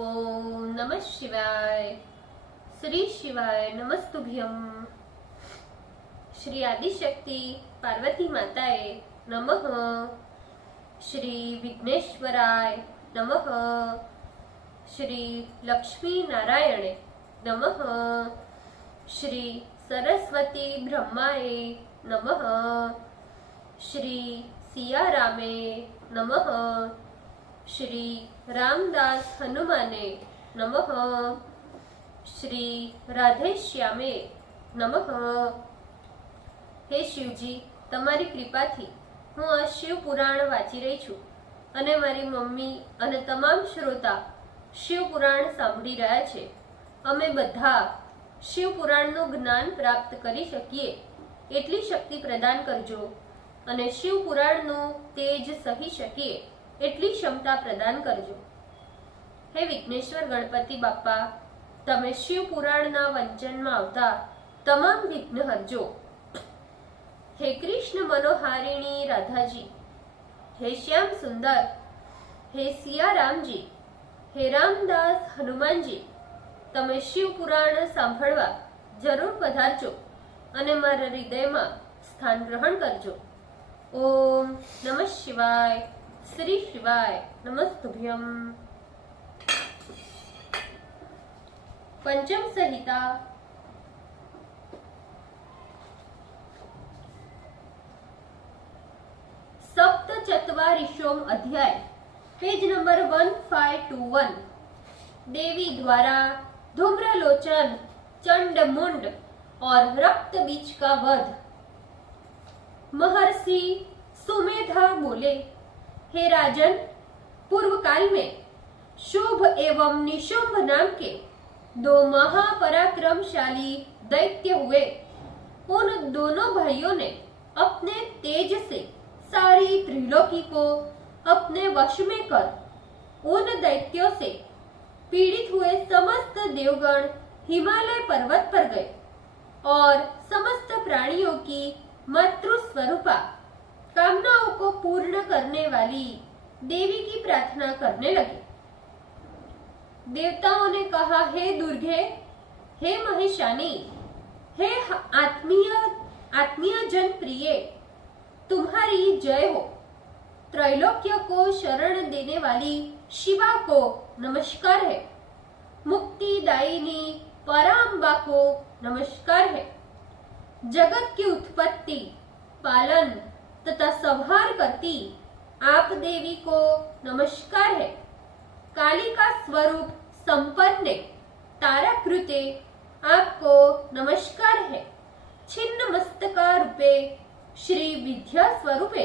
ओम नमः शिवाय। श्री शिवाय नमस्तुभ्यम। श्री आदिशक्ति पार्वती माताए नमः। श्री विघ्नेश्वराय नमः। श्री लक्ष्मी नारायणे नमः। श्री सरस्वती ब्रह्माए नमः। श्री सियारामे नमः। श्री रामदास हनुमाने नमः। श्री राधेश्यामे नमः। हे शिवजी, તમારી કૃપાથી હું આ શિવ પુરાણ વાંચી રહી છું અને મારી મમ્મી અને તમામ શ્રોતા શિવ પુરાણ સાંભળી રહ્યા છે। અમે બધા શિવ પુરાણનું જ્ઞાન પ્રાપ્ત કરી શકીએ એટલી શક્તિ પ્રદાન કરજો અને શિવ પુરાણનું તેજ સહી શકીએ એટલી ક્ષમતા પ્રદાન કરજો। હે વિઘ્નેશ્વર ગણપતિ બાપ્પા, તમે શિવ પુરાણના વંચનમાં આવતા તમામ વિઘ્ન હરજો। हे कृष्ण मनोहारिणी राधा जी, हे श्याम सुंदर, हे सिया राम जी, हे रामदास हनुमान जी, तमे शिव पुराण सांभळवा जरूर पधारजो अने मारा हृदयमां स्थान ग्रहण करजो। ओम नमः शिवाय। श्री शिवाय नमस्तुभ्यम। पंचम संहिता सप्तचत्वारिशोम अध्याय, पेज नंबर 1521। देवी द्वारा धूम्रलोचन, चंडमुंड और रक्त बीज का वध। महर्षि सुमेधा बोले, हे राजन, पूर्व काल में शुभ एवं निशुंभ नाम के दो महापराक्रमशाली दैत्य हुए। उन दोनों भाइयों ने अपने तेज से सारी त्रिलोकी को अपने वश में कर उन दैत्यों से पीड़ित हुए समस्त देवगण हिमालय पर्वत पर गए और समस्त प्राणियों की मातृ स्वरूपा कामनाओं को पूर्ण करने वाली देवी की प्रार्थना करने लगे। देवताओं ने कहा, हे दुर्गे, हे महेशानी, हे आत्मीय जन प्रिय, तुम्हारी जय हो। त्रैलोक्य को शरण देने वाली शिवा को नमस्कार है। मुक्तिदायिनी पराम्बा को नमस्कार है। जगत की उत्पत्ति, पालन तथा संहार करती आप देवी को नमस्कार है। कालिका स्वरूप संपन्न ताराकृते आपको नमस्कार है। छिन्न मस्तका रूपे श्री विद्या स्वरूपे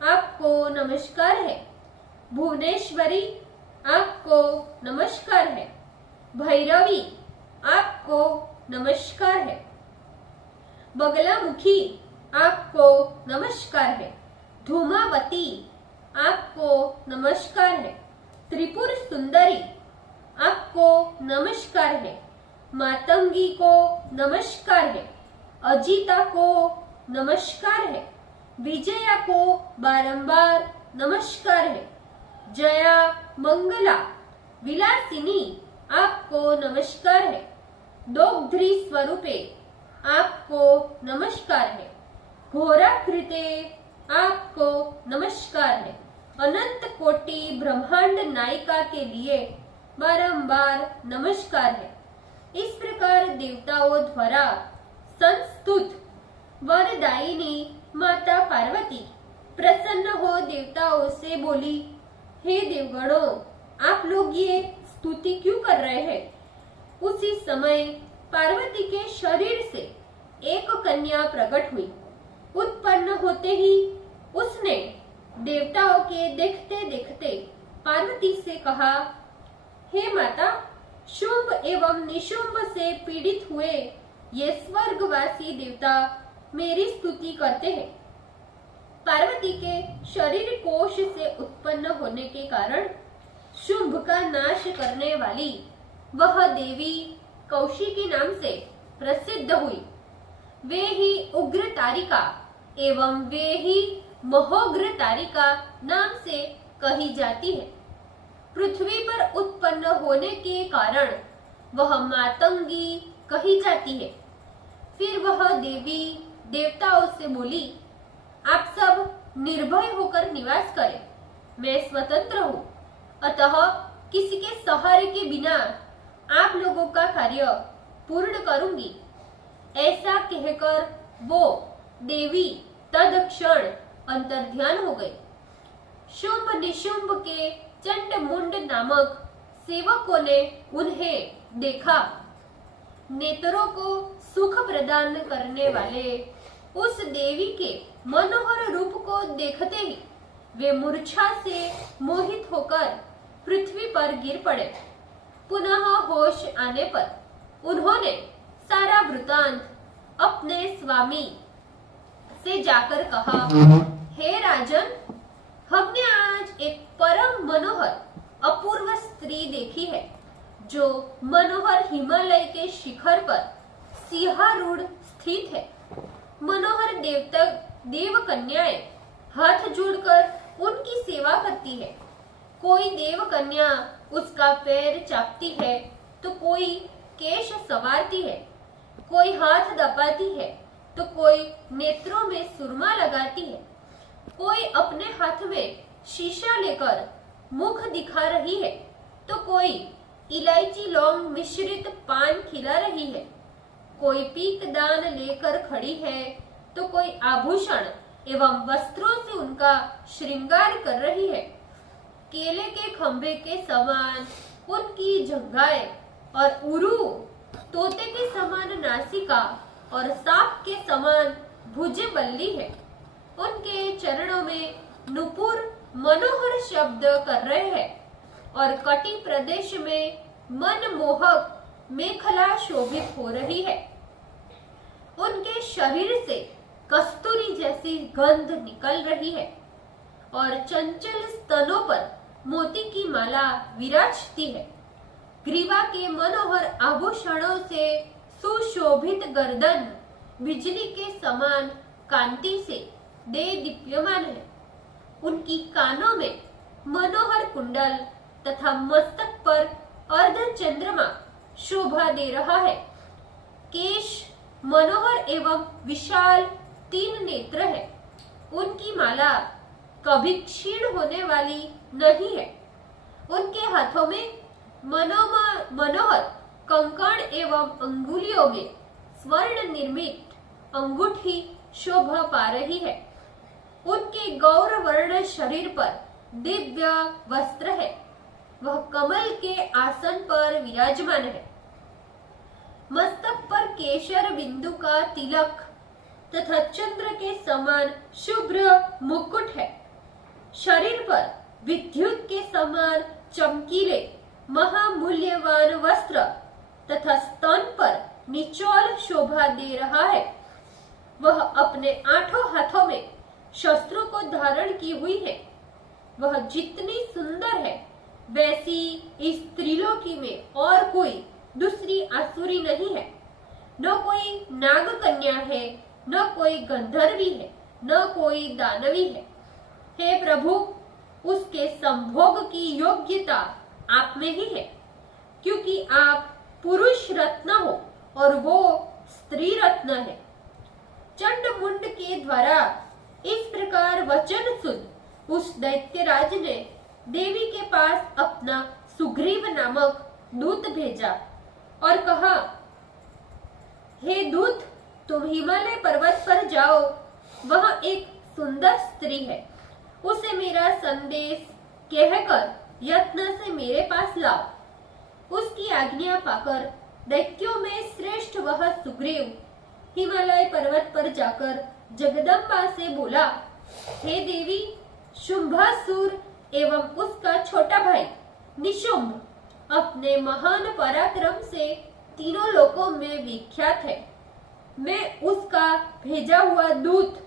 आपको नमस्कार है। भुवनेश्वरी आपको नमस्कार है। भैरवी आपको नमस्कार है। बगलामुखी आपको नमस्कार है। धूमावती आपको नमस्कार है। त्रिपुर सुंदरी आपको नमस्कार है। मातंगी को नमस्कार है। अजिता को नमस्कार है। विजया को बारंबार नमस्कार है। जया, मंगला, विलासिनी आपको नमस्कार है। दोग्ध्री स्वरूपे आपको नमस्कार है। घोराकृते आपको नमस्कार है। अनंत कोटि ब्रह्मांड नायिका के लिए बारंबार नमस्कार है। इस प्रकार देवताओं द्वारा संस्तुत वरदायिनी माता पार्वती प्रसन्न हो देवताओं से बोली, हे देवगणों, आप लोग ये स्तुति क्यों कर रहे हैं? उसी समय पार्वती के शरीर से एक कन्या प्रकट हुई। उत्पन्न होते ही उसने देवताओं के देखते देखते पार्वती से कहा, हे माता, शुंभ एवं निशुंभ से पीड़ित हुए ये स्वर्गवासी देवता मेरी स्तुति करते हैं। पार्वती के शरीर कोश से उत्पन्न होने के कारण शुंभ का नाश करने वाली वह देवी कौशिकी नाम से प्रसिद्ध हुई। वे ही उग्र तारिका एवं वे ही महोग्र तारिका नाम से कही जाती है। पृथ्वी पर उत्पन्न होने के कारण वह मातंगी कही जाती है। फिर वह देवी देवताओं से बोली, आप सब निर्भय होकर निवास करें, मैं स्वतंत्र हूँ, अतः किसी के सहारे के बिना आप लोगों का कार्य पूर्ण करूंगी। ऐसा कहकर वो देवी तत्क्षण अंतर्ध्यान हो गई। शुंभ निशुंभ के चंड मुंड नामक सेवकों ने उन्हें देखा। नेत्रों को सुख प्रदान करने वाले उस देवी के मनोहर रूप को देखते ही वे मूर्छा से मोहित होकर पृथ्वी पर गिर पड़े। पुनः होश आने पर उन्होंने सारा वृतांत अपने स्वामी से जाकर कहा, हे राजन, हमने आज एक परम मनोहर अपूर्व स्त्री देखी है, जो मनोहर हिमालय के शिखर पर सिंहारूढ़ स्थित है। मनोहर देव कन्याएं हाथ जोड़कर उनकी सेवा करती है। कोई देव कन्या उसका पैर चापती है, तो कोई केश संवारती है, कोई हाथ दबाती है, तो कोई नेत्रों में सुरमा लगाती है, कोई अपने हाथ में शीशा लेकर मुख दिखा रही है, तो कोई इलायची लौंग मिश्रित पान खिला रही है, कोई पीक दान लेकर खड़ी है, तो कोई आभूषण एवं वस्त्रों से उनका श्रृंगार कर रही है। केले के खंभे के समान उनकी जंघाएं और उरु, तोते के समान नासिका और सांप के समान भुजे बल्ली है। उनके चरणों में नुपुर मनोहर शब्द कर रहे हैं और कटी प्रदेश में मनमोहक मेखला शोभित हो रही है। उनके शरीर से कस्तूरी जैसी गंध निकल रही है और चंचल स्तनों पर मोती की माला विराजती है। ग्रीवा के मनोहर आभूषणों से सुशोभित गर्दन बिजली के समान कांति से दे दीप्यमान है। उनकी कानों में मनोहर कुंडल तथा मस्तक पर अर्ध चंद्रमा शोभा दे रहा है। केश मनोहर एवं विशाल 3 नेत्र है। उनकी माला कभी क्षीण होने वाली नहीं है। उनके हाथों में मनोहर कंकण एवं अंगुलियों में स्वर्ण निर्मित अंगूठी शोभा पा रही है। उनके गौर वर्ण शरीर पर दिव्य वस्त्र है। वह कमल के आसन पर विराजमान है। मस्तक पर केशर बिंदु का तिलक तथा चंद्र के समान शुभ्र मुकुट है। शरीर पर विद्युत के समान चमकीले महामूल्यवान वस्त्र तथा स्तन पर निचोल शोभा दे रहा है। वह अपने 8 हाथों में शस्त्रों को धारण की हुई है। वह जितनी सुंदर है, वैसी इस त्रिलोकी में और कोई दूसरी आसुरी नहीं है। न कोई नाग कन्या है, न कोई गंधर्वी है, न कोई दानवी है। हे प्रभु, उसके संभोग की योग्यता आप में ही है, क्योंकि आप पुरुष रत्न हो और वो स्त्री रत्न है। चंड मुंड के द्वारा इस प्रकार वचन सुन उस दैत्यराज ने देवी के पास अपना सुग्रीव नामक दूत भेजा और कहा, हे दूत, तुम हिमालय पर्वत पर जाओ, वहां एक सुंदर स्त्री है, उसे मेरा संदेश कहकर यत्न से मेरे पास लाओ। उसकी आज्ञा पाकर दैत्यों में श्रेष्ठ वह सुग्रीव हिमालय पर्वत पर जाकर जगदम्बा से बोला, हे देवी, शुंभासुर एवं उसका छोटा भाई निशुंभ अपने महान पराक्रम से तीनों लोकों में विख्यात है। मैं उसका भेजा हुआ दूत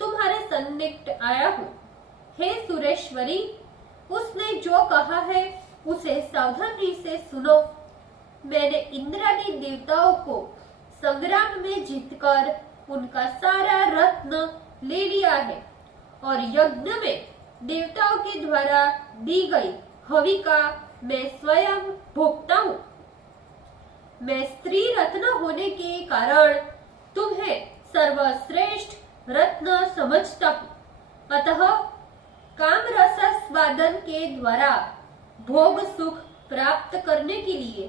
तुम्हारे सन्निकट आया हूँ। हे सुरेश्वरी, उसने जो कहा है उसे सावधानी से सुनो। मैंने इंद्रादी देवताओं को संग्राम में जीतकर उनका सारा रत्न ले लिया है और यज्ञ में देवताओं के द्वारा दी गई हवि का मैं स्वयं भोगता हूँ। मैं स्त्री रत्न होने के कारण तुम्हें सर्वश्रेष्ठ रत्न समझता हूँ। अतः काम रसास्वादन के द्वारा भोग सुख प्राप्त करने के लिए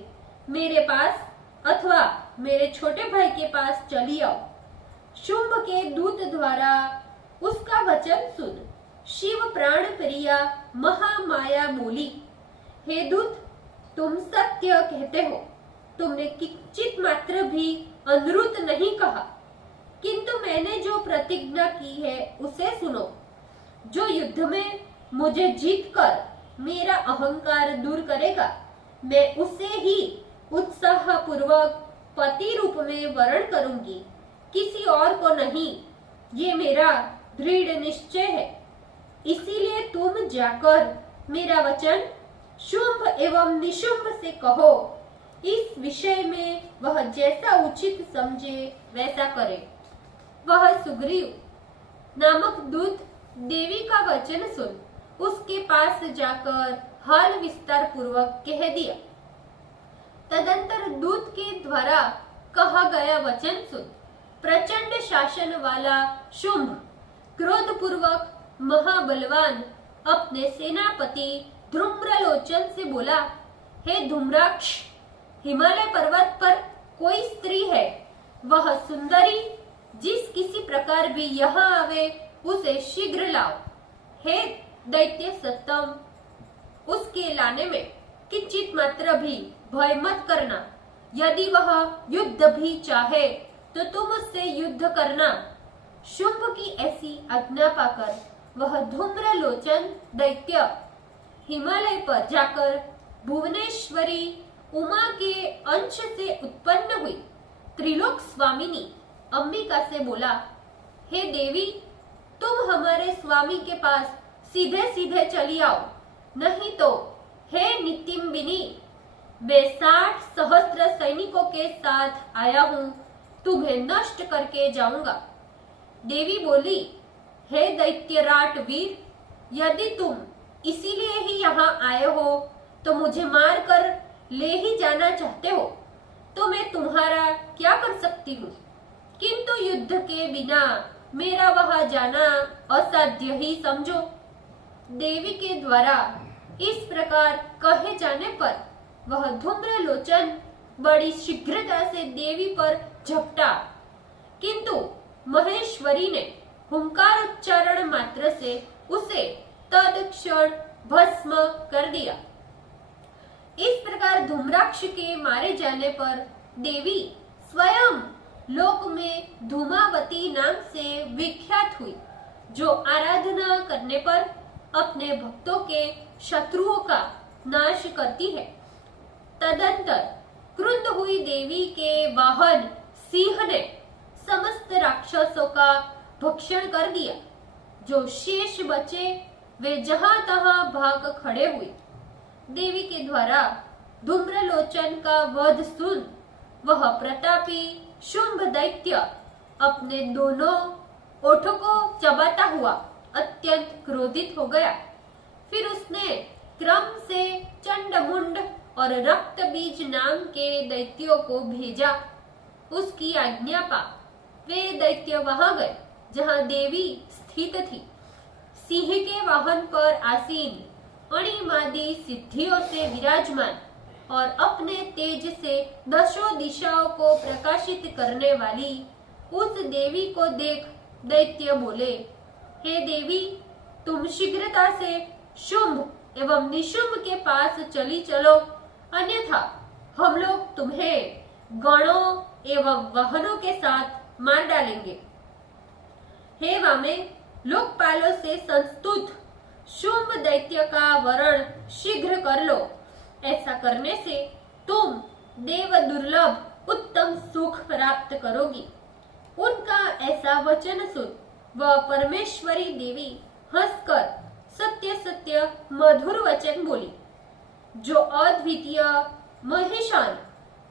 मेरे पास अथवा मेरे छोटे भाई के पास चली आओ। शुंभ के दूत द्वारा उसका वचन सुन शिव प्राण प्रिया महामाया बोली, हे दूत, तुम सत्य कहते हो। तुमने किंचित मात्र भी अनृत नहीं कहा, किंतु मैंने जो प्रतिज्ञा की है उसे सुनो। जो युद्ध में मुझे जीतकर मेरा अहंकार दूर करेगा, मैं उसे ही उत्साह पूर्वक पति रूप में वरण करूंगी, किसी और को नहीं। ये मेरा दृढ़ निश्चय है। इसीलिए तुम जाकर मेरा वचन शुंभ एवं निशुंभ से कहो। इस विषय में वह जैसा उचित समझे वैसा करे। वह सुग्रीव नामक दूत देवी का वचन सुन उसके पास जाकर हाल विस्तार पूर्वक कह दिया। तदंतर दूत के द्वारा कहा गया वचन सुन प्रचंड शासन वाला शुंभ क्रोध पूर्वक महाबलवान अपने सेनापति धूम्रलोचन से बोला, हे धूम्राक्ष, हिमालय पर्वत पर कोई स्त्री है, वह सुंदरी जिस किसी प्रकार भी यहाँ आवे उसे शीघ्र लाओ। हे दैत्य सत्तम, उसके लाने में किंचित मात्र भी भय मत करना। यदि वह युद्ध भी चाहे तो तुम उससे युद्ध करना। शुंभ की ऐसी आज्ञा पाकर वह धूम्रलोचन दैत्य हिमालय पर जाकर भुवनेश्वरी उमा के अंश से उत्पन्न हुई त्रिलोक स्वामिनी अंबिका से बोला, हे देवी, तुम हमारे स्वामी के पास सीधे सीधे चली आओ, नहीं तो हे नितिम्बिनी, मैं 60 सहस्त्र सैनिकों के साथ आया हूँ, तुम्हें नष्ट करके जाऊंगा। देवी बोली, हे दैत्यराट वीर, यदि तुम इसीलिए ही यहाँ आए हो तो मुझे मार कर ले ही जाना चाहते हो तो मैं तुम्हारा क्या कर सकती हूँ, किंतु युद्ध के बिना मेरा वहां जाना असाध्य ही समझो। देवी के द्वारा इस प्रकार कहे जाने पर वह धूम्रलोचन बड़ी शीघ्रता से देवी पर झपटा, किंतु महेश्वरी ने हुंकार उच्चारण मात्र से उसे तत्क्षण भस्म कर दिया। इस प्रकार धूम्राक्ष के मारे जाने पर देवी स्वयं लोक में धूमावती नाम से विख्यात हुई, जो आराधना करने पर अपने भक्तों के शत्रुओं का नाश करती है। तदंतर क्रुद्ध हुई देवी के वाहन सिंह ने समस्त राक्षसों का भक्षण कर दिया। जो शेष बचे वे जहां तहां भाग खड़े हुए। देवी के द्वारा धूम्रलोचन का वध सुन वह प्रतापी शुंभ दैत्य अपने दोनों ओठों को चबाता हुआ अत्यंत क्रोधित हो गया। फिर उसने क्रम से चंडमुंड और रक्त बीज नाम के दैत्यों को भेजा। उसकी आज्ञा पा वे दैत्य वहां गए जहां देवी स्थित थी। सिंह के वाहन पर आसीन अणिमादि सिद्धियों से विराजमान और अपने तेज से दशों दिशाओं को प्रकाशित करने वाली उस देवी को देख दैत्य बोले, हे देवी, तुम शीघ्रता से शुंभ एवं निशुंभ के पास चली चलो, अन्यथा हम लोग तुम्हें गणों एवं वाहनों के साथ मार डालेंगे। हे वामे, लोकपालों से संस्तुत शुंभ दैत्य का वरण शीघ्र कर लो। ऐसा करने से तुम देव दुर्लभ उत्तम सुख प्राप्त करोगी। उनका ऐसा वचन सुन वह परमेश्वरी देवी हंसकर सत्य सत्य मधुर वचन बोली, जो अद्वितीय महेशान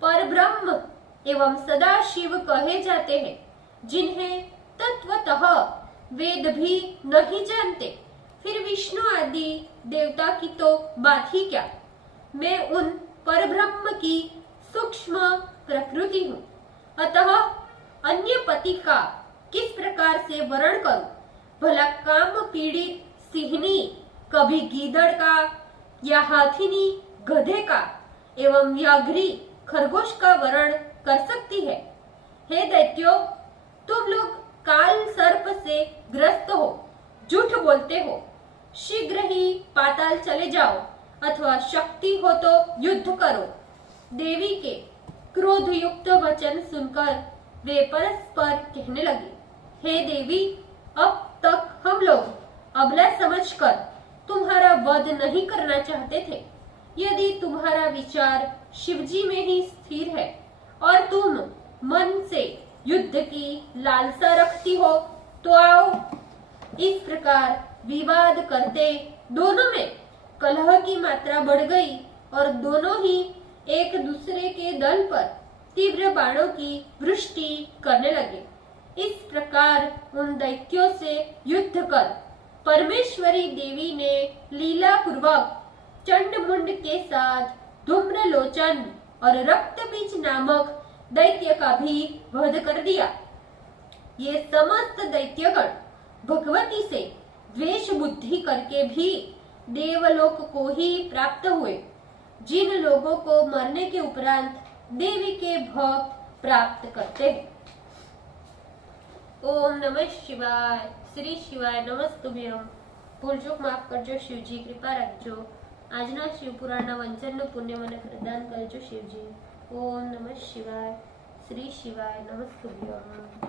परब्रह्म एवं सदाशिव कहे जाते हैं, जिन्हें तत्वतः वेद भी नहीं जानते, फिर विष्णु आदि देवता की तो बात ही क्या। मैं उन परब्रह्म की सूक्ष्म प्रकृति हूँ। अतः अन्य पति का किस प्रकार से वरण करूं? भला काम पीड़ित सिंहनी कभी गीदड़ का या हाथीनी गधे का एवं व्याघ्री खरगोश का वरण कर सकती है? हे दैत्यों, तुम लोग काल सर्प से ग्रस्त हो, झूठ बोलते हो। शीघ्र ही पाताल चले जाओ अथवा शक्ति हो तो युद्ध करो। देवी के क्रोध युक्त वचन सुनकर वे परस्पर कहने लगे, हे देवी, अब तक हम लोग अबला समझकर तुम्हारा वध नहीं करना चाहते थे। यदि तुम्हारा विचार शिवजी में ही स्थिर है और तुम मन से युद्ध की लालसा रखती हो तो आओ। इस प्रकार विवाद करते दोनों में कलह की मात्रा बढ़ गई और दोनों ही एक दूसरे के दल पर तीव्र बाणों की वृष्टि करने लगे। इस प्रकार उन दैत्यों से युद्ध कर परमेश्वरी देवी ने लीला पूर्वक चंडमुंड के साथ धूम्रलोचन और रक्तबीज नामक दैत्य का भी वध कर दिया। ये समस्त दैत्यगण भगवती से द्वेष बुद्धि करके भी देवलोक को ही प्राप्त हुए। जिन लोगों को मरने के उपरांत देवी के भक्त प्राप्त करते हैं। ओम नमः शिवाय। श्री शिवाय नमस्तुभ्यम। भूल चूक माफ करजो शिवजी, कृपा रखजो। આજના શિવપુરાણના વંચનનું પુણ્ય મને પ્રદાન કરજો શિવજી। ઓમ નમઃ શિવાય। શ્રી શિવાય નમસ્તુભ્યમ।